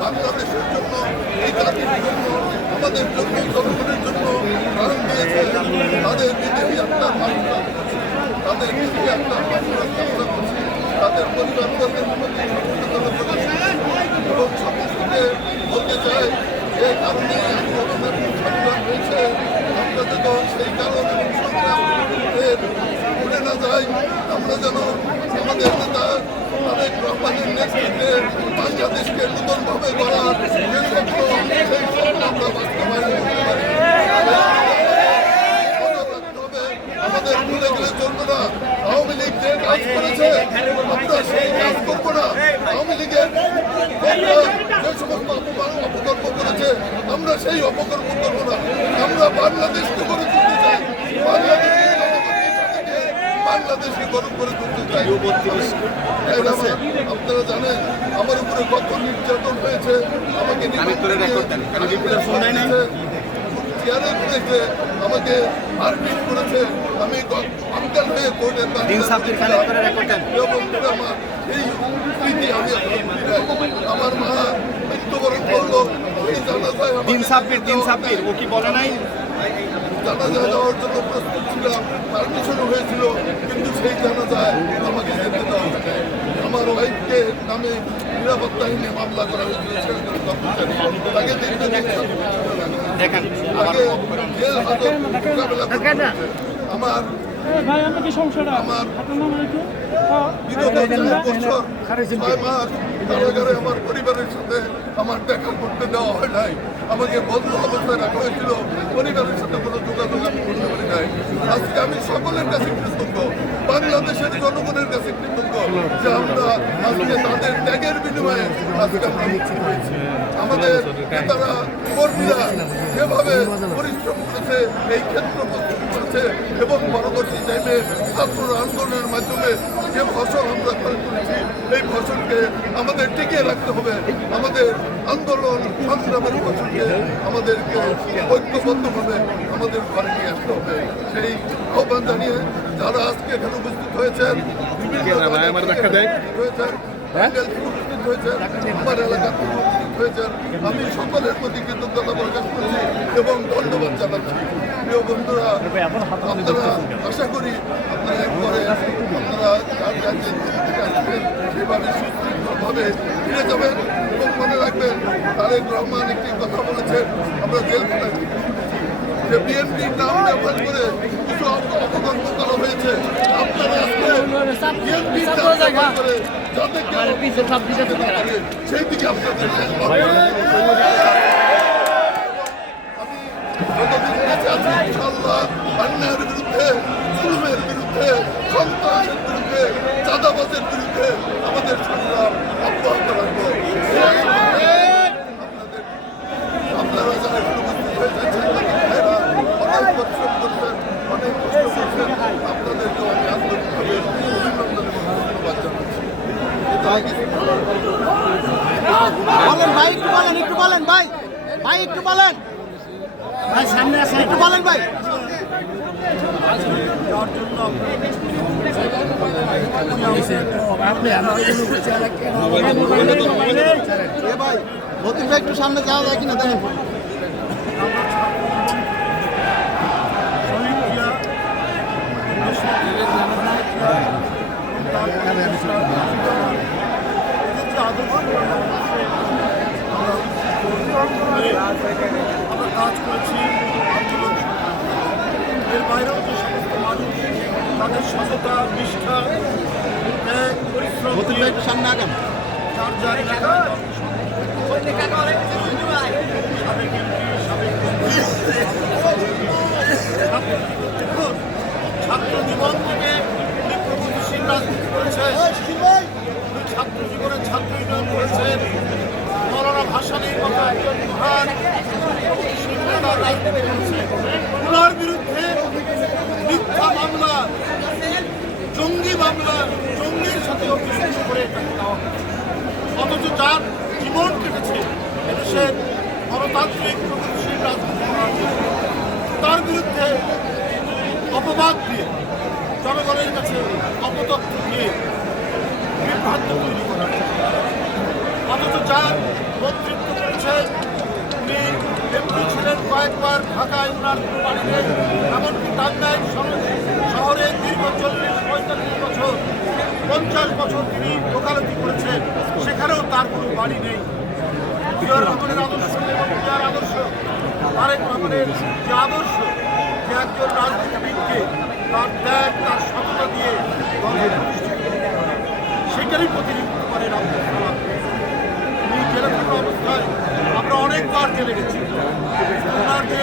বাংলাদেশের জন্য এই জাতির জন্য আমাদের জন্য জনগণের জন্য প্রাণ দিয়েছে তাদের বিদেহী আত্মার মাত্রা তাদের তাদের পরিবারবর্গের বলতে চাই যে কারণে আন্দোলনের সংগ্রাম হয়েছে আমরা যেন সেই কারণ না আমরা যেন আমাদের নেতা তারেক রহমানের নেতৃত্বে বাংলাদেশকে নতুনভাবে গড়ার আমরা সেই অপকর্ম করব না আমরা বাংলাদেশকে গড়ে তুলতে চাই বাংলাদেশের জনগণের সাথে নিয়ে বাংলাদেশকে গড়ে করে তুলতে চাই আমার, আপনারা জানেন আমার উপরে কত নির্যাতন হয়েছে আমাকে। চেয়ারে করেছে আমাকে মারপিট করেছে আমি হয়ে কোর্টের আমার এই আমি। আমার মা মৃত্যুবরণ করল দিন সাব্বির দিন সাব্বির ও কি বলে নাই জানাজায় যাওয়ার জন্য প্রস্তুত ছিলাম পারমিশনও হয়েছিল কিন্তু সেই জানাজায় আমাকে যেতে দেওয়া হয়। আমার ওয়াইফকে নামে নিরাপত্তাহীনে মামলা করা হয়েছিল। তাকে দীর্ঘদিন দেখেন আমার আগে জেল হাজত মোকাবেলা করতে হয়েছে। আমার ভাই আমি কি সমস্যাটা আমার- হ্যাঁ, বিগত বছর ছয় মাস কারাগারে আমার পরিবারের সাথে আমার দেখা করতে দেওয়া হয় নাই। আমাকে বন্ধ অবস্থায় রাখা হয়েছিল, পরিবারের সাথে কোনো যোগাযোগ আমি করতে পারি নাই। আজকে আমি সকলের কাছে কৃতজ্ঞ, বাংলাদেশের জনগণের কাছে কৃতজ্ঞ যে আমরা আজকে তাদের ত্যাগের বিনিময়ে আজকে আমরা মুক্তি পেয়েছি। আমাদের নেতারা, কর্মীরা যেভাবে পরিশ্রম করেছে, এই ক্ষেত্র করেছে এবং পরবর্তী টাইমে ছাত্র আন্দোলনের মাধ্যমে যে ফসল আমরা ক্রয় করেছি এই ফসলকে আমাদের টিকিয়ে রাখতে হবে। আমাদের আন্দোলন সংগ্রামের ফসলকে আমাদেরকে ঐক্যবদ্ধভাবে আমাদের ঘরে নিয়ে আসতে হবে। সেই আহ্বান জানিয়ে যারা আজকে এখানে উপস্থিত হয়েছেন বিভিন্ন উপস্থিত হয়েছেন উপস্থিত হয়েছেন আমার এলাকা উপস্থিত হয়েছেন আমি সকলের প্রতি কৃতজ্ঞতা প্রকাশ করছি এবং ধন্যবাদ জানাচ্ছি। প্রিয় বন্ধুরা আপনারা আশা করি আপনারা এরপরে আপনারা যার যার সুশৃঙ্খলভাবে ফিরে যাবেন এবং মনে রাখবেন তারেক রহমান একটি কথা বলেছেন আমরা জেলখানা থেকে যে বিএনপির নাম ব্যবহার করে কিছু অপ- অপকর্ম করা হয়েছে আপনারা আজকে বিএনপির নাম ব্যবহার করে যাতে কেউ অপকর্ম না করে, সেই দিকে আপনাদের আমি যতদিন বেঁচে আছি ইনশাল্লাহ অন্যায়ের বিরুদ্ধে জুলুমের বিরুদ্ধে সন্ত্রাসের বিরুদ্ধে চাঁদাবাজের বিরুদ্ধে আমাদের সংগ্রাম অব্যাহত রাখব আপনাদের আপনারা যারা এখানে উপস্থিত হয়েছেন ভাইরা অনেক পরিশ্রম করছেন অনেক কষ্ট করছেন আপনাদেরকে আমি আন্তরিকভাবে অভিনন্দন এবং ধন্যবাদ জানাচ্ছি বলেন ভাই, একটু বলেন একটু বলেন ভাই। ভাই, একটু বলেন। ভাই, সামনে আসেন, একটু বলেন ভাই। ভাই একটু সামনে যাওয়া যায় কিনা দেখেন। আমরা কাজ করেছি এর বাইরেও যে সমস্ত মানুষ তাদের সততা নিষ্ঠা ত্যাগ, পরিশ্রম সামনে আগান যার যার সাবেক এমপি, সাবেক ছাত্র জীবন থেকে উনি প্রগতিশীল রাজনীতি করেছে উনি ছাত্র জীবনে ছাত্র ইউনিয়ন করেছেন মৌলানা ভাসানির মতো একজন মহান প্রগতিশীল নেতা রাজনীতি করেছে ওনার বিরুদ্ধে মিথ্যা মামলা জঙ্গি মামলা জঙ্গির সাথে অভিযুক্ত করে তাকে দেওয়া হয়েছে। অথচ যার জীবন কেটেছে এদেশের গণতান্ত্রিক প্রগতিশীল রাজনীতি তার বিরুদ্ধে অপবাদ দিয়ে জনগণের কাছে অপতথ্য দিয়ে বিভ্রান্ত তৈরি করা। অথচ যার মন্ত্রিত্ব করে উনি এমপি ছিলেন কয়েকবার ঢাকায়, উনার কোনো বাড়ি নেই এমনকি টাঙ্গাইল শহরে দীর্ঘ চল্লিশ, পঁয়তাল্লিশ বছর, পঞ্চাশ বছর তিনি ওকালতি করেছেন। সেখানেও তার কোনো বাড়ি নেই। জিয়াউর রহমানের আদর্শ আদর্শ তারেক রহমানের যে আদর্শ যে একজন রাজনীতিবিদকে তার ত্যাগ তার সততা দিয়ে পারে সেটারই প্রতিনিধিত্ব করেন আব্দুল সালাম জেলে অবস্থায় আমরা অনেকবার জেলে গেছি। ওনার যে